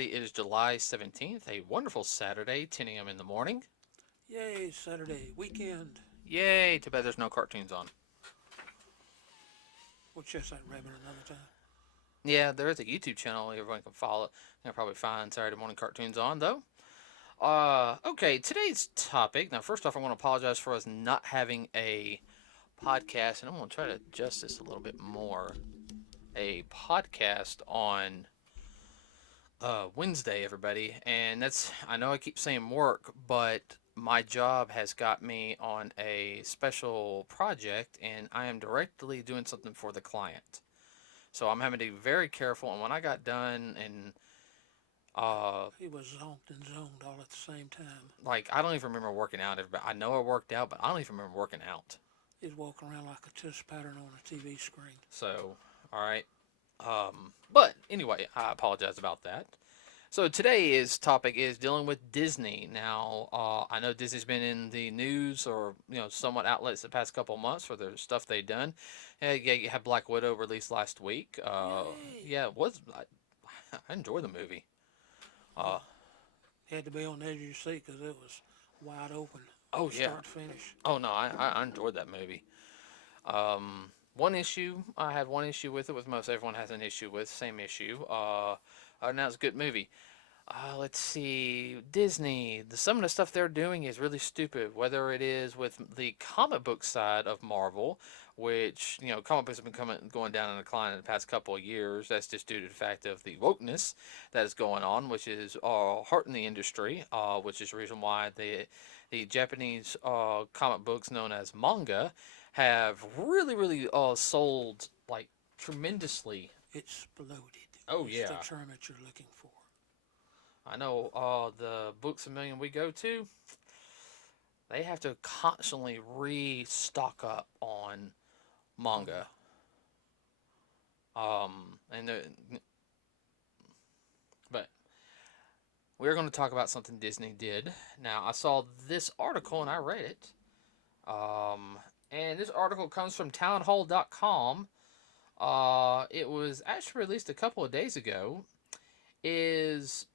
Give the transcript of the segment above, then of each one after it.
everybody. It is July 17th, a wonderful Saturday, 10 a.m. in the morning. Yay, Saturday, weekend. Yay, too bad there's no cartoons on. We'll chase that rabbit another time. Yeah, there is a YouTube channel everyone can follow. You'll probably find Saturday morning cartoons on, though. Okay, today's topic. Now, first off, I want to apologize for us not having a podcast, and I'm going to try to adjust this a little bit more. A podcast on Wednesday, everybody. And I know I keep saying work, but my job has got me on a special project, and I am directly doing something for the client. So I'm having to be very careful. And when I got done, and He was zonked and zoned all at the same time. like I don't even remember working out. Everybody, I know I worked out, but I don't even remember working out. He's walking around like a test pattern on a TV screen. So, all right. But anyway, I apologize about that. So today's topic is dealing with Disney. Now, I know Disney's been in the news or somewhat outlets the past couple of months for the stuff they've done. Yeah, you had Black Widow released last week. Yeah, it was. I enjoyed the movie. He had to be on the edge of your seat because it was wide open. Oh yeah. Start to finish. Oh no, I enjoyed that movie. One issue I had one issue with it, with most everyone has an issue with, same issue. Now it's a good movie. Let's see, Disney. Some of the stuff they're doing is really stupid. Whether it is with the comic book side of Marvel, which comic books have been going down in decline in the past couple of years. That's just due to the fact of the wokeness that is going on, which is hurting the industry. Which is the reason why the Japanese comic books known as manga have really sold like tremendously. Exploded. Oh It's yeah. the term that you're looking for. I know the Books A Million we go to, they have to constantly restock up on manga. And but we're going to talk about something Disney did. Now, I saw this article and I read it. And this article comes from townhall.com. It was actually released a couple of days ago. Is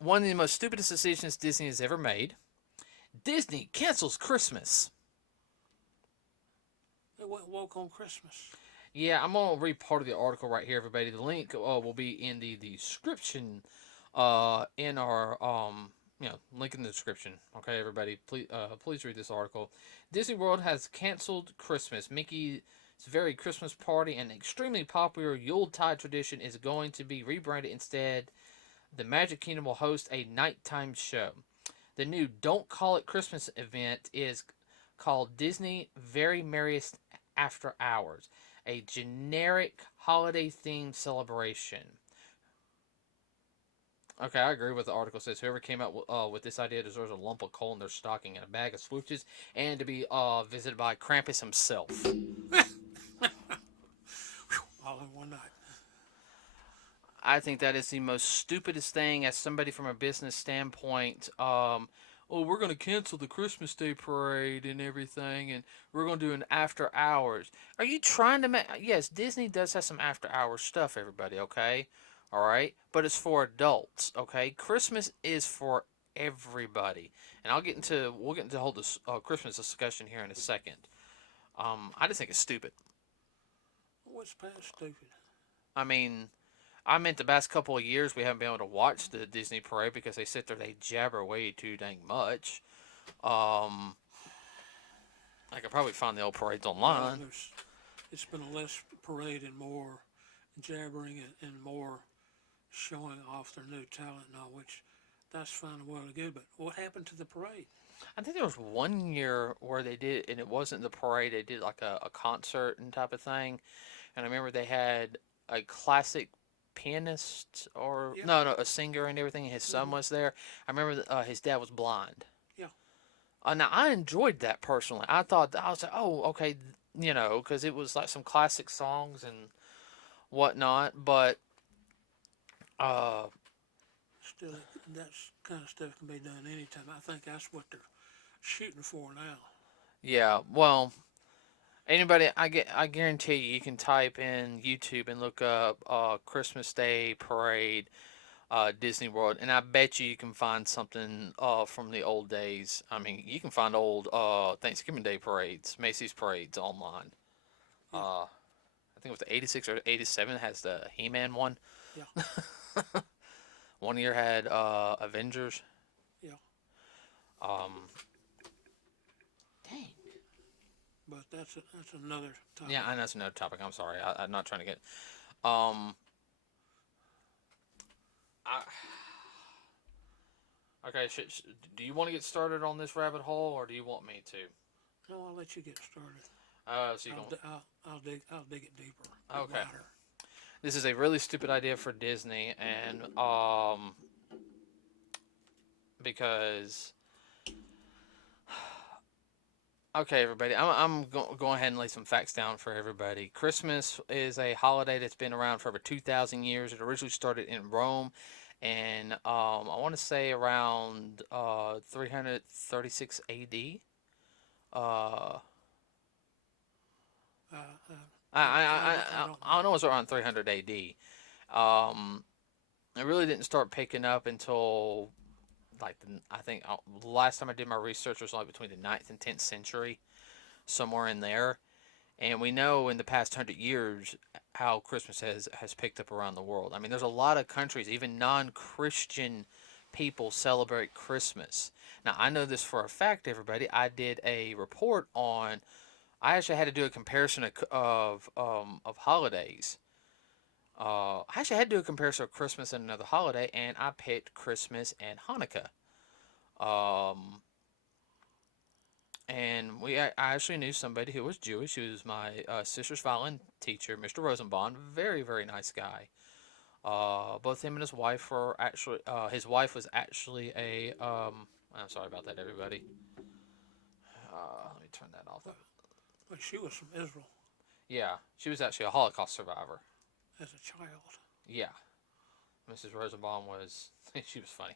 one of the most stupidest decisions Disney has ever made. Disney cancels Christmas. They went woke on Christmas. Yeah, I'm going to read part of the article right here, everybody. The link will be in the description, in our, link in the description. Okay, everybody, please read this article. Disney World has canceled Christmas. Mickey's very Christmas party and extremely popular Yuletide tradition is going to be rebranded instead. The Magic Kingdom will host a nighttime show. The new Don't Call It Christmas event is called Disney Very Merriest After Hours, a generic holiday-themed celebration. Okay, I agree with the article. Says whoever came up with this idea deserves a lump of coal in their stocking and a bag of swooches, and to be visited by Krampus himself. All in one night. I think that is the most stupidest thing as somebody from a business standpoint. We're going to cancel the Christmas Day parade and everything, and we're going to do an after hours. Are you trying to make... Yes, Disney does have some after hours stuff, everybody, okay? All right? But it's for adults, okay? Christmas is for everybody. And we'll get into the whole Christmas discussion here in a second. I just think it's stupid. What's past stupid? I mean... I meant the past couple of years we haven't been able to watch the Disney parade because they sit there, they jabber way too dang much. I could probably find the old parades online. Well, it's been a less parade and more jabbering and more showing off their new talent and all, which that's fine and well and good. But what happened to the parade? I think there was one year where they did, and it wasn't the parade, they did like a concert and type of thing. And I remember they had a classic pianist or a singer and everything. His son was there. I remember his dad was blind. Yeah. Now I enjoyed that personally. I thought I was like, oh, okay, because it was like some classic songs and whatnot. But still, that kind of stuff can be done anytime. I think that's what they're shooting for now. Yeah. Well. Anybody, I guarantee you can type in YouTube and look up Christmas Day Parade Disney World, and I bet you can find something from the old days. I mean, you can find old Thanksgiving Day parades, Macy's parades online. Yeah, I think it was the 86 or 87 has the He-Man one. yeah, One year had Avengers. yeah. Um, dang. But that's another topic. Yeah, I know that's another topic. I'm sorry. I'm not trying to get. Um, I, okay. Do you want to get started on this rabbit hole, or do you want me to? No, I'll let you get started. So you I'll, going di- I'll dig it deeper, Okay. wider. This is a really stupid idea for Disney, and because okay, everybody, I'm going ahead and lay some facts down for everybody. Christmas is a holiday that's been around for over 2,000 years. It originally started in Rome, and I want to say around 336 A.D. Uh, Uh, uh, I, I, I, I I, don't I know. don't know, it's around 300 A.D. Um, it really didn't start picking up until like I think last time I did my research was like between the 9th and 10th century, somewhere in there. And we know in the past 100 years how Christmas has picked up around the world. I mean, there's a lot of countries, even non-Christian people celebrate Christmas. Now, I know this for a fact, everybody. I did a report on. I actually had to do a comparison of holidays. I actually had to do a comparison of Christmas and another holiday, and I picked Christmas and Hanukkah. Um, and I actually knew somebody who was Jewish. He was my sister's violin teacher, Mr. Rosenbaum. Very, very nice guy. Both him and his wife were actually. His wife was actually a. I'm sorry about that, everybody. Let me turn that off. But, but she was from Israel Yeah, she was actually a Holocaust survivor. as a child. Yeah, Mrs. Rosenbaum was. She was funny.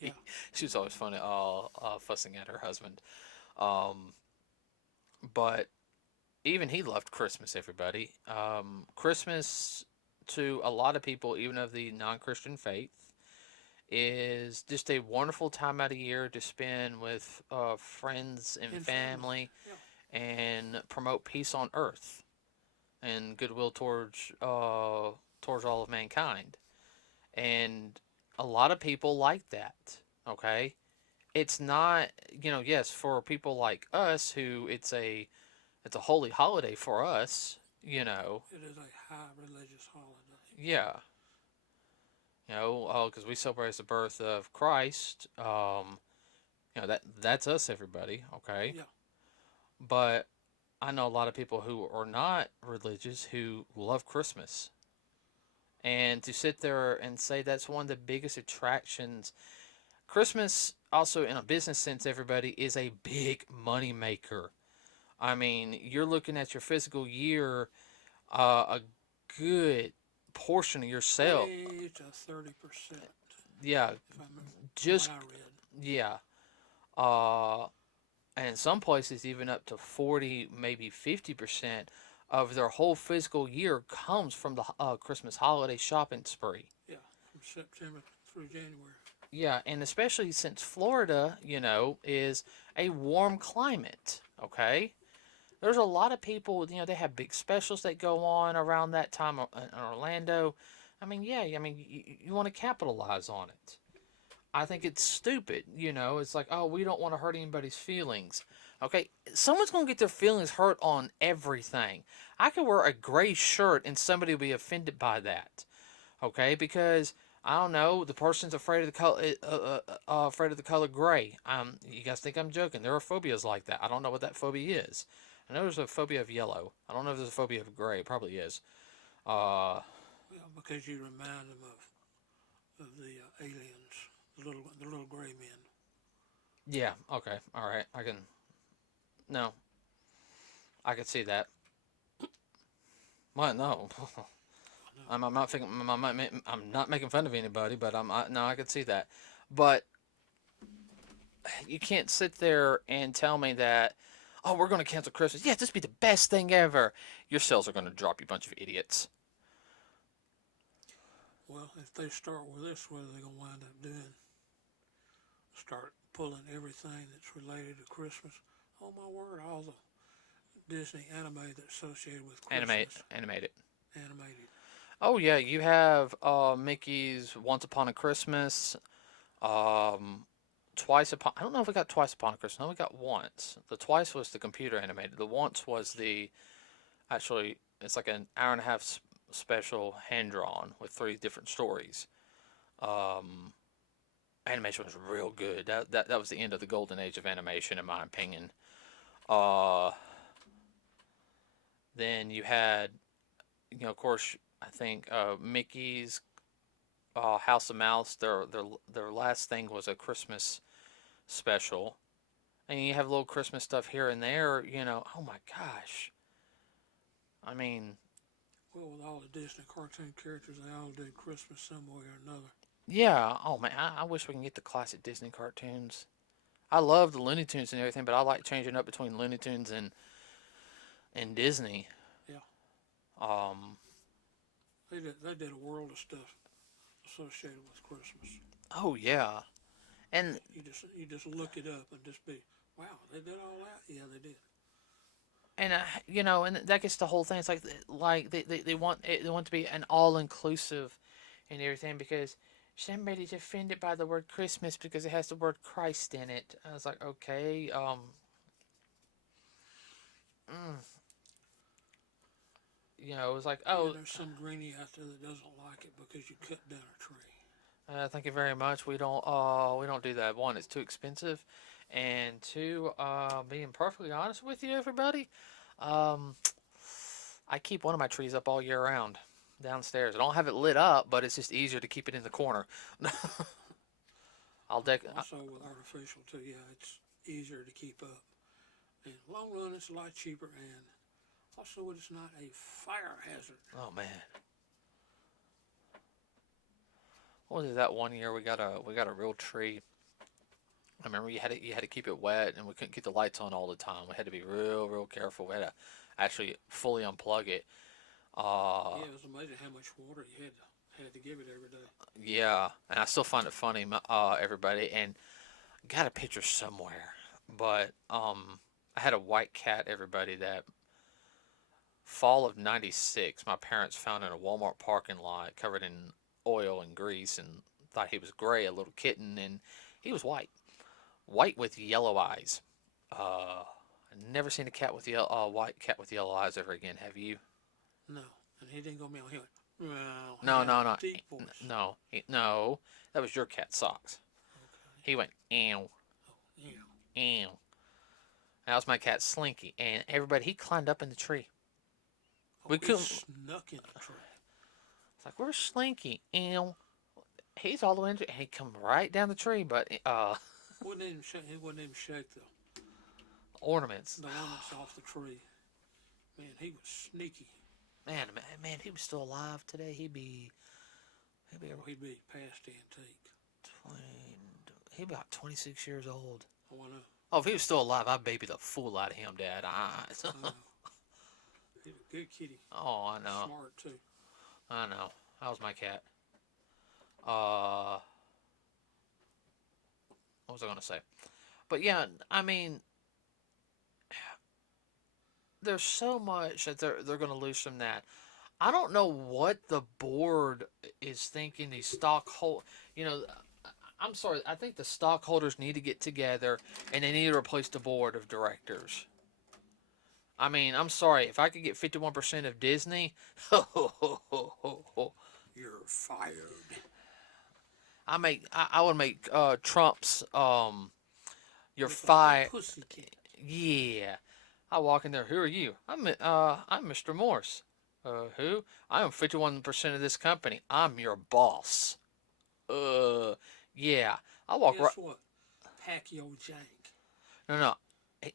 Yeah, She was always funny, fussing at her husband. Um, but even he loved Christmas, everybody. Christmas, to a lot of people, even of the non Christian faith, is just a wonderful time out of year to spend with friends and in family. family Yeah, and promote peace on earth and goodwill towards all of mankind. And a lot of people like that, okay? It's not, yes, for people like us who it's a holy yeah. holiday for us, It is a high religious holiday. yeah, because we celebrate the birth of Christ. That's us, everybody, okay? Yeah, But I know a lot of people who are not religious who love Christmas. And to sit there and say that's one of the biggest attractions, Christmas also in a business sense, everybody, is a big money maker. I mean, you're looking at your fiscal year, a good portion of your sale. 20 to 30%, Yeah, if I remember from what just I read. yeah. Uh, and in some places even up to 40, maybe 50% of their whole fiscal year comes from the Christmas holiday shopping spree. Yeah, from September through January. Yeah, and especially since Florida, is a warm climate. Okay, there's a lot of people. They have big specials that go on around that time in Orlando. I mean, yeah, I mean, you want to capitalize on it. I think it's stupid. It's like, oh, we don't want to hurt anybody's feelings. Okay, someone's going to get their feelings hurt on everything. I could wear a gray shirt and somebody will be offended by that. Okay, because I don't know, the person's afraid of the color, afraid of the color gray. You guys think I'm joking? There are phobias like that. I don't know what that phobia is. I know there's a phobia of yellow. I don't know if there's a phobia of gray. It probably is. Uh, Well, because you remind them of the aliens, the little gray men. yeah. Okay. All right. I can. No, I can see that. What? No. I know. I'm not thinking. I'm not making fun of anybody, but no, I can see that. But you can't sit there and tell me that, oh, we're going to cancel Christmas. Yeah, this would be the best thing ever. Your sales are going to drop, you bunch of idiots. Well, if they start with this, what are they gonna wind up doing? Start pulling everything that's related to Christmas. Oh my word! All the Disney anime that's associated with Christmas Animate it. animated. Oh yeah, you have Mickey's Once Upon a Christmas. Um, Twice Upon. I don't know if we got Twice Upon a Christmas. No, we got Once. The Twice was the computer animated. The Once was the actually. It's like an hour and a half special hand drawn with three different stories. Um, Animation was real good. That was the end of the golden age of animation, in my opinion. Uh, then you had, of course, I think Mickey's House of Mouse. Their last thing was a Christmas special, and you have little Christmas stuff here and there. Oh my gosh. I mean, Well, with all the Disney cartoon characters, they all do Christmas some way or another. yeah. Oh man, I wish we can get the classic Disney cartoons. I love the Looney Tunes and everything, but I like changing up between Looney Tunes and Disney. Yeah, Um. they did a world of stuff associated with Christmas. Oh yeah, and You just look it up and just be, wow, they did all that. Yeah, they did. and that gets the whole thing. It's like they want they want to be an all inclusive and everything because somebody's offended by the word Christmas because it has the word Christ in it. I was like, okay, mm, it was like, Yeah, oh, there's some greenie out there that doesn't like it because you cut down a tree. thank you very much. We don't do that. One, it's too expensive, and two, being perfectly honest with you, everybody, um, I keep one of my trees up all year round downstairs. I don't have it lit up, but it's just easier to keep it in the corner. I'll deck. Also with artificial too, yeah, it's easier to keep up. In the long run, it's a lot cheaper, and also it's not a fire hazard. Oh man, what was it that one year we got a real tree. I remember you had to keep it wet, and we couldn't keep the lights on all the time. We had to be real careful. We had to actually fully unplug it. Uh, Yeah, it was amazing how much water you had to give it every day. yeah, and I still find it funny, everybody, and got a picture somewhere, but I had a white cat, everybody, that fall of '96, my parents found in a Walmart parking lot covered in oil and grease, and thought he was gray, a little kitten, and he was white with yellow eyes. I've never seen a cat with white cat with yellow eyes ever again. Have you? No, and he didn't go meow. He went meow. He No, had no, a no, deep voice. no, no. That was your cat Socks. Okay. He went ew, Yeah. ew. That was my cat Slinky, and everybody he climbed up in the tree. Oh, We he couldn't. snuck in the tree. It's like where's Slinky? Ew. He's all the way in. He come right down the tree, but Wouldn't even shake. He wouldn't even shake ornaments. the ornaments off the tree. Man, he was sneaky. Man, if he was still alive today, he'd be Oh, he'd be past antique. 20, he'd be about 26 years old. Oh, I know. Oh, if he was still alive, I'd baby the fool out of him, Dad. I know. He's a good kitty. Oh, I know. Smart too. I know. That was my cat. Uh, what was I gonna say? But yeah, I mean, there's so much that they're gonna lose from that. I don't know what the board is thinking. These stockhold, you know, I'm sorry. I think the stockholders need to get together and they need to replace the board of directors. I mean, I'm sorry. If I could get 51% of Disney, You're fired. I would make Trump's you're Look like a fired. pussycat. Yeah. I walk in there. Who are you? I'm Mr. Morse. Who? I am 51% of this company. I'm your boss. Uh, yeah. I walk right. Guess what? Pack your jank. No.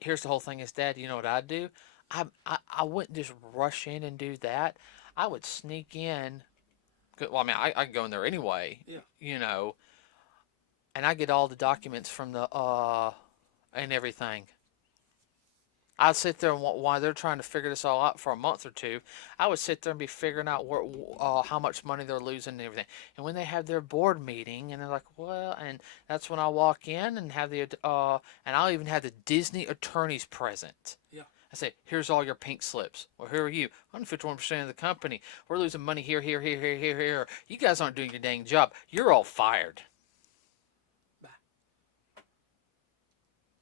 Here's the whole thing is, Dad, you know what I'd do? I wouldn't just rush in and do that. I would sneak in. Well, I mean, I could go in there anyway, Yeah. And I get all the documents from the, and everything. I'd sit there and while they're trying to figure this all out for a month or two, I would sit there and be figuring out how much money they're losing and everything. And when they have their board meeting, and they're like, well, and that's when I walk in and have and I'll even have the Disney attorneys present. Yeah. I say, here's all your pink slips. Well, who are you? I'm 51% of the company. We're losing money here, here, here, here, here, here. You guys aren't doing your dang job. You're all fired. Bye.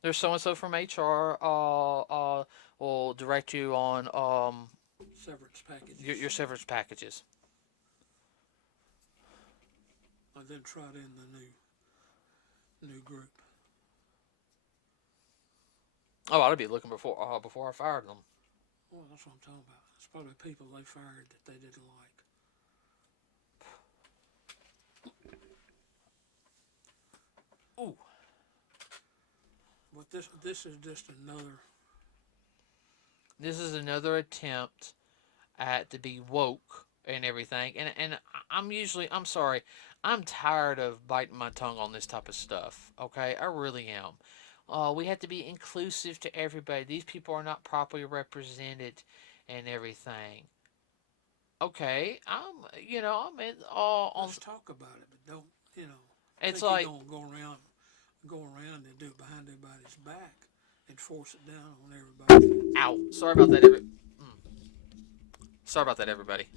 There's so and so from HR. Will direct you on Severance packages. your severance packages. I then tried in the new group. Oh, I'd be looking before I fired them. Well, that's what I'm talking about. It's probably people they fired that they didn't like. Ooh. But this is just another. This is another attempt at to be woke and everything. And I'm sorry. I'm tired of biting my tongue on this type of stuff. Okay, I really am. We have to be inclusive to everybody. These people are not properly represented and everything. Okay, I'm in all on. Let's talk about it, but don't It's think like you're gonna go around and do it behind everybody's back and force it down on everybody. ow. Sorry about that. Sorry about that, everybody.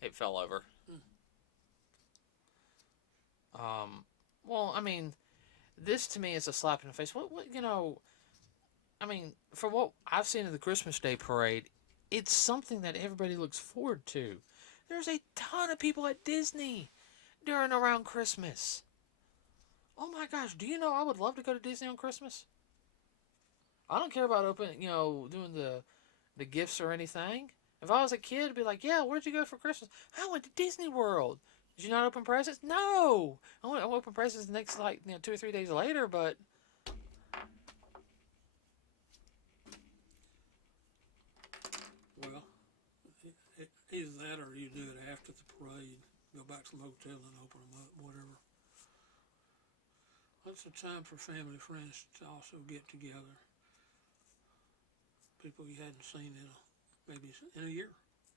It fell over. Well, I mean, this to me is a slap in the face. What I mean, from what I've seen of the Christmas Day parade, it's something that everybody looks forward to. There's a ton of people at Disney during around Christmas. Oh my gosh, do you know I would love to go to Disney on Christmas? I don't care about doing the gifts or anything. If I was a kid, I'd be like, yeah, where'd you go for Christmas? I went to Disney World. Did you not open presents? No. I went to open presents the next 2 or 3 days later, but Well, either that or you do it after the parade. Go back to the hotel and open them up, whatever. It's a time for family friends to also get together. People you hadn't seen maybe in a year.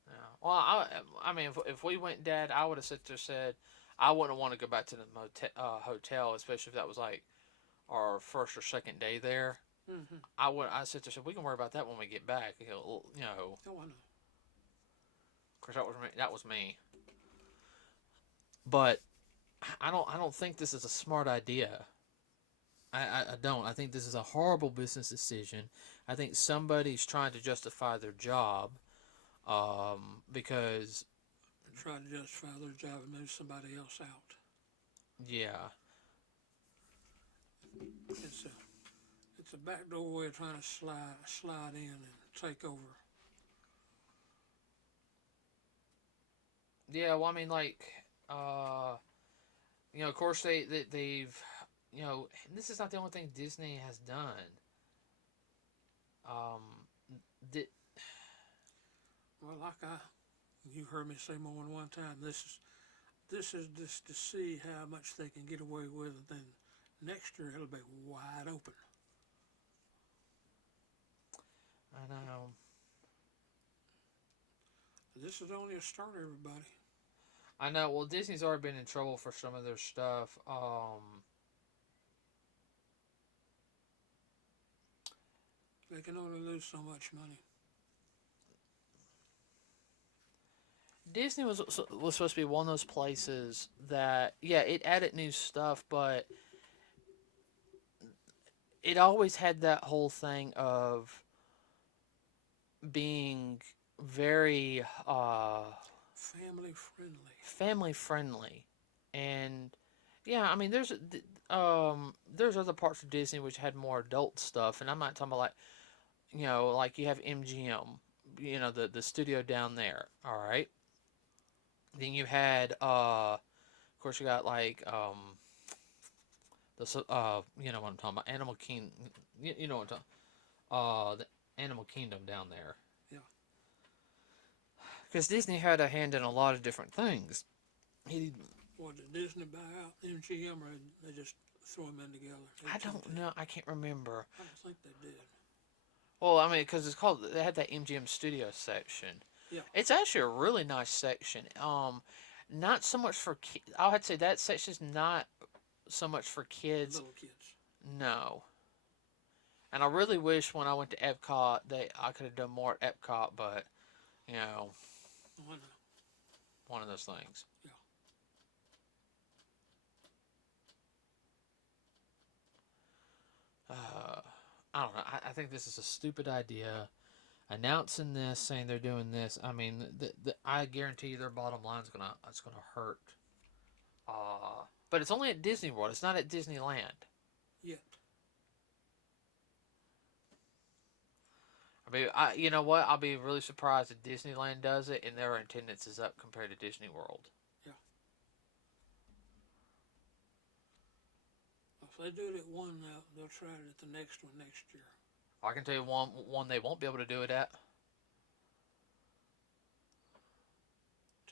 yeah. Well, I mean, if we went, Dad, I would have sit there said I wouldn't want to go back to the hotel, especially if that was like our first or second day there. Mm-hmm. I sit there and said we can worry about that when we get back. Oh, I know. Of course that was me. But I don't think this is a smart idea. I don't. I think this is a horrible business decision. I think somebody's trying to justify their job because Try to justify their job and move somebody else out. yeah. It's a backdoor way of trying to slide in and take over. Yeah, well, I mean, of course they've, this is not the only thing Disney has done. Um, di- Well, you heard me say more than one time. This is just to see how much they can get away with, and then next year it'll be wide open. I know. This is only a start, everybody. I know. Well, Disney's already been in trouble for some of their stuff. They can only lose so much money. Disney was supposed to be one of those places that, yeah, it added new stuff, but it always had that whole thing of being very family friendly, and yeah, I mean, there's other parts of Disney which had more adult stuff, and I'm not talking about like you have MGM, the studio down there, all right. Then you had, of course, you got like you know what I'm talking about, Animal Kingdom. You know what I'm talking. The Animal Kingdom down there. Yeah. Because Disney had a hand in a lot of different things. What, did Disney buy out MGM, or they just throw them in together? I don't know. I can't remember. I don't think they did. Well, I mean, because it's called. They had that MGM Studio section. Yeah, It's actually a really nice section. Not so much for kids. I would say that section's not so much for kids. little kids. No. And I really wish when I went to Epcot that I could have done more at Epcot, but you know, Oh, I know. one of those things. Yeah. Uh, I don't know. I think this is a stupid idea. Announcing this, saying they're doing this. I mean, I guarantee you their bottom line's gonna hurt. But it's only at Disney World. It's not at Disneyland. Yet. I mean, you know what? I'll be really surprised if Disneyland does it and their attendance is up compared to Disney World. Yeah. If they do it at one, they'll try it at the next one next year. I can tell you one they won't be able to do it at.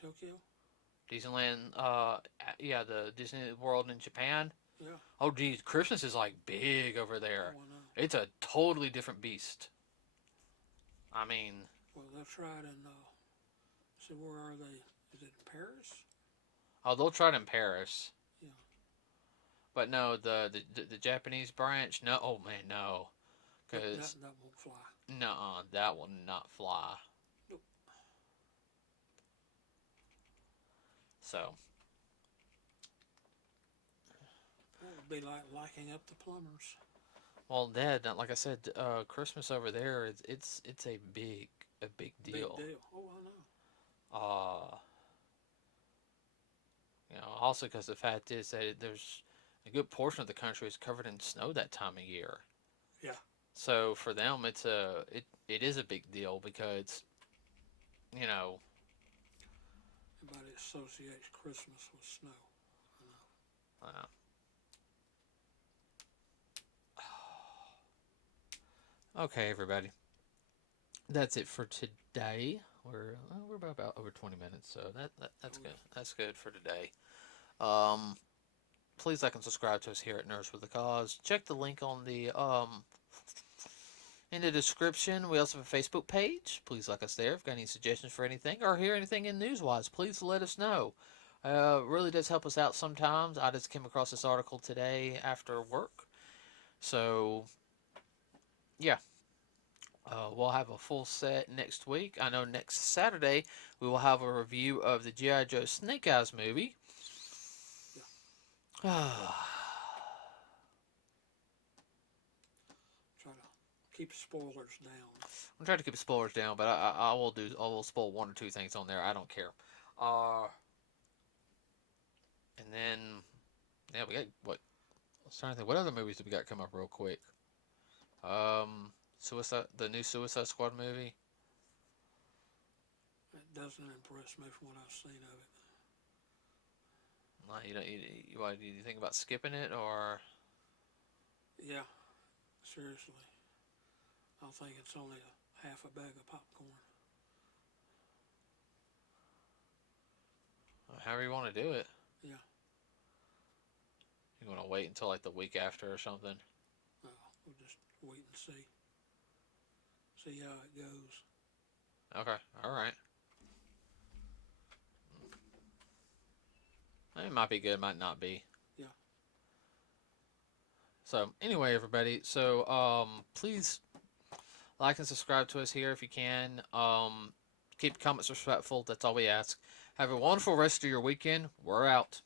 Tokyo. Disneyland, yeah, the Disney World in Japan. Yeah. Oh, geez, Christmas is like big over there. Oh, I know. It's a totally different beast. I mean, Well, they'll try it in. See, where are they? Is it in Paris? oh, they'll try it in Paris. Yeah. But no, the Japanese branch, no, oh man, no, because That won't fly. no, that will not fly. Nope. So, That would be like liking up the plumbers. well, Dad, like I said, Christmas over there, it's a big deal. Big deal. Oh, I know. Uh, also because the fact is that there's a good portion of the country is covered in snow that time of year. Yeah. So for them, it is a big deal because, you know, Everybody associates Christmas with snow. I know. uh, okay, everybody, that's it for today. We're about over 20 minutes, so that's good. That's good for today. Um, please like and subscribe to us here at Nerds with a Cause. Check the link on the in the description. We also have a Facebook page. Please like us there. If you've got any suggestions for anything or hear anything in news-wise, please let us know. Really does help us out sometimes. I just came across this article today after work. So, yeah. We'll have a full set next week. I know next Saturday we will have a review of the G.I. Joe Snake Eyes movie. Yeah. Try to keep spoilers down. I'm trying to keep spoilers down, but I will spoil one or two things on there. I don't care. And then yeah, we got what? I was trying to think. What other movies do we got come up real quick? The new Suicide Squad movie. It doesn't impress me from what I've seen of it. You don't. Why do you think about skipping it or? Yeah. Seriously. I think it's only a half a bag of popcorn. However you want to do it. Yeah. You want to wait until like the week after or something? We'll just wait and see. See how it goes. Okay. All right. It might be good, might not be. Yeah. So anyway, everybody. So please like and subscribe to us here if you can. Keep comments respectful. That's all we ask. Have a wonderful rest of your weekend. We're out.